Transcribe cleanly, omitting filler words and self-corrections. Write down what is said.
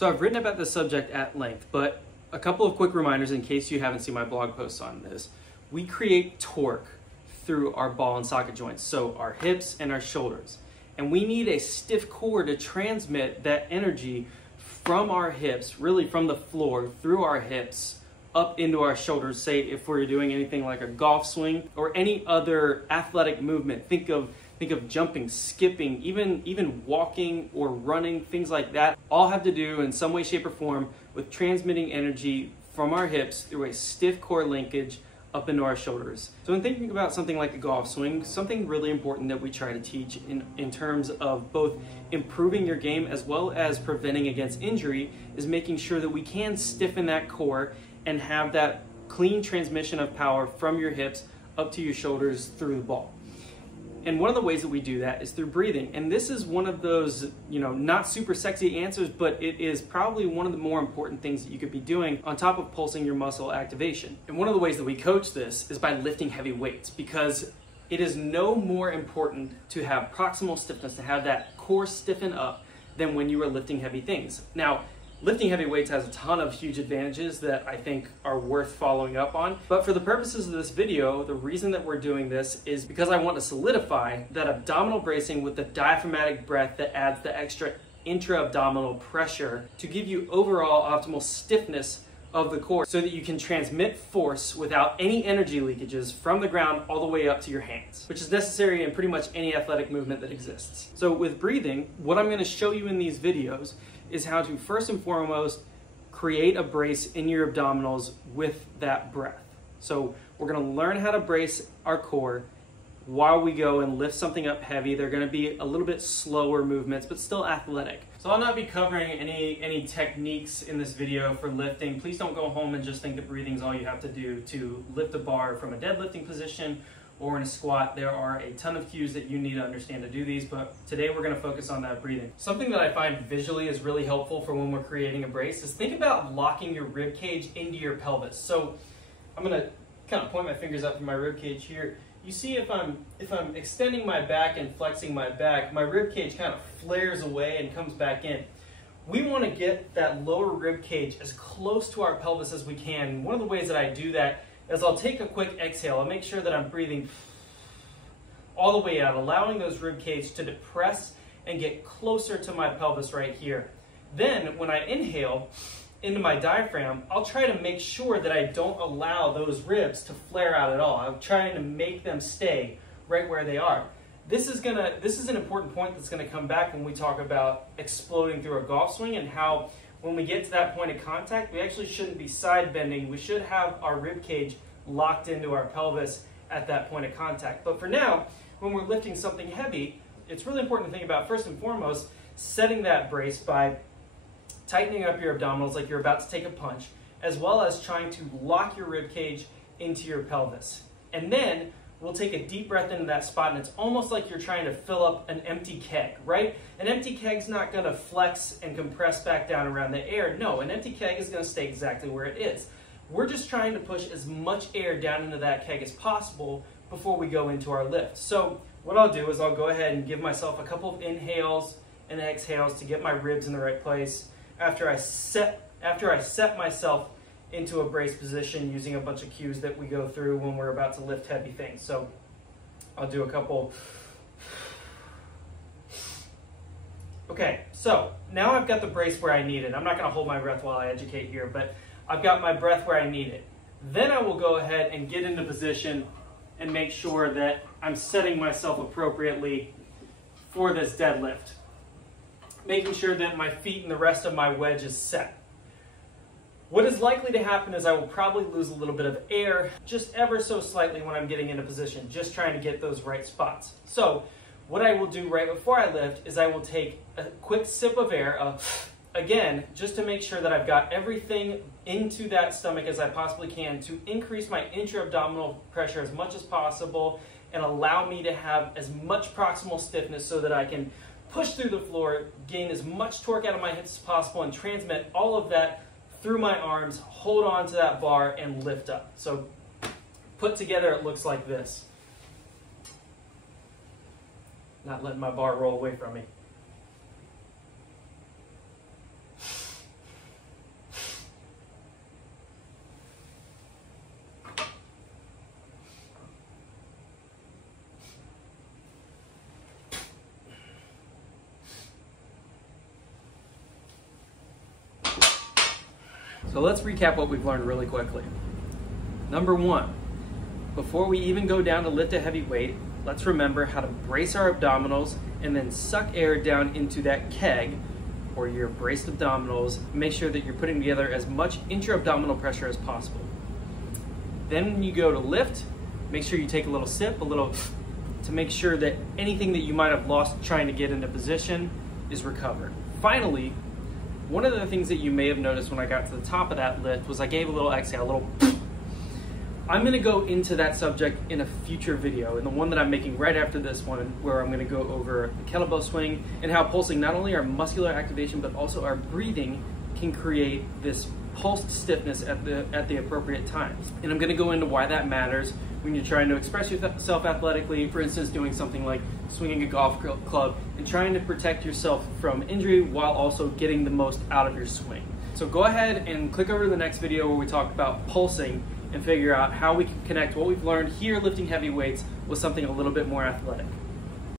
So I've written about this subject at length, but a couple of quick reminders in case you haven't seen my blog posts on this. We create torque through our ball and socket joints, so our hips and our shoulders. And we need a stiff core to transmit that energy from our hips, really from the floor, through our hips, up into our shoulders. Say if we're doing anything like a golf swing or any other athletic movement, think of jumping, skipping, even walking or running, things like that, all have to do in some way, shape, or form with transmitting energy from our hips through a stiff core linkage up into our shoulders. So when thinking about something like a golf swing, something really important that we try to teach in terms of both improving your game as well as preventing against injury is making sure that we can stiffen that core and have that clean transmission of power from your hips up to your shoulders through the ball. And one of the ways that we do that is through breathing. And this is one of those, not super sexy answers, but it is probably one of the more important things that you could be doing on top of pulsing your muscle activation. And one of the ways that we coach this is by lifting heavy weights, because it is no more important to have proximal stiffness, to have that core stiffen up, than when you are lifting heavy things. Now, lifting heavy weights has a ton of huge advantages that I think are worth following up on. But for the purposes of this video, the reason that we're doing this is because I want to solidify that abdominal bracing with the diaphragmatic breath that adds the extra intra-abdominal pressure to give you overall optimal stiffness of the core so that you can transmit force without any energy leakages from the ground all the way up to your hands, which is necessary in pretty much any athletic movement that exists. So with breathing, what I'm going to show you in these videos is how to first and foremost create a brace in your abdominals with that breath. So we're going to learn how to brace our core while we go and lift something up heavy. They're going to be a little bit slower movements, but still athletic. So I'll not be covering any techniques in this video for lifting. Please don't go home and just think that breathing is all you have to do to lift a bar from a deadlifting position or in a squat. There are a ton of cues that you need to understand to do these, but today we're going to focus on that breathing. Something that I find visually is really helpful for when we're creating a brace is think about locking your rib cage into your pelvis. So I'm going to kind of point my fingers up from my rib cage here. You see if I'm extending my back and flexing my back, my rib cage kind of flares away and comes back in. We want to get that lower rib cage as close to our pelvis as we can. One of the ways that I do that is I'll take a quick exhale. I'll make sure that I'm breathing all the way out, allowing those rib cage to depress and get closer to my pelvis right here. Then when I inhale into my diaphragm, I'll try to make sure that I don't allow those ribs to flare out at all. I'm trying to make them stay right where they are. This is an important point that's going to come back when we talk about exploding through a golf swing, and how when we get to that point of contact, we actually shouldn't be side bending. We should have our rib cage locked into our pelvis at that point of contact. But for now, when we're lifting something heavy, it's really important to think about, first and foremost, setting that brace by tightening up your abdominals like you're about to take a punch, as well as trying to lock your rib cage into your pelvis. And then we'll take a deep breath into that spot, and it's almost like you're trying to fill up an empty keg, right? An empty keg's not going to flex and compress back down around the air. No, an empty keg is going to stay exactly where it is. We're just trying to push as much air down into that keg as possible before we go into our lift. So what I'll do is I'll go ahead and give myself a couple of inhales and exhales to get my ribs in the right place after I set myself into a brace position using a bunch of cues that we go through when we're about to lift heavy things. So I'll do a couple. Okay, so now I've got the brace where I need it. I'm not going to hold my breath while I educate here, but I've got my breath where I need it. Then I will go ahead and get into position and make sure that I'm setting myself appropriately for this deadlift, making sure that my feet and the rest of my wedge is set. What is likely to happen is I will probably lose a little bit of air, just ever so slightly when I'm getting into position, just trying to get those right spots. So what I will do right before I lift is I will take a quick sip of air, again, just to make sure that I've got everything into that stomach as I possibly can to increase my intra-abdominal pressure as much as possible and allow me to have as much proximal stiffness so that I can push through the floor, gain as much torque out of my hips as possible, and transmit all of that through my arms, hold on to that bar, and lift up. So put together, it looks like this. Not letting my bar roll away from me. So let's recap what we've learned really quickly. Number one, before we even go down to lift a heavy weight, let's remember how to brace our abdominals and then suck air down into that keg or your braced abdominals. Make sure that you're putting together as much intra-abdominal pressure as possible. Then when you go to lift, make sure you take a little sip, to make sure that anything that you might have lost trying to get into position is recovered. Finally, one of the things that you may have noticed when I got to the top of that lift was I gave a little exhale, a little. I'm gonna go into that subject in a future video, in the one that I'm making right after this one, where I'm gonna go over the kettlebell swing and how pulsing not only our muscular activation, but also our breathing can create this pulsed stiffness at the appropriate times. And I'm gonna go into why that matters when you're trying to express yourself athletically, for instance, doing something like swinging a golf club and trying to protect yourself from injury while also getting the most out of your swing. So go ahead and click over to the next video where we talk about pulsing and figure out how we can connect what we've learned here lifting heavy weights with something a little bit more athletic.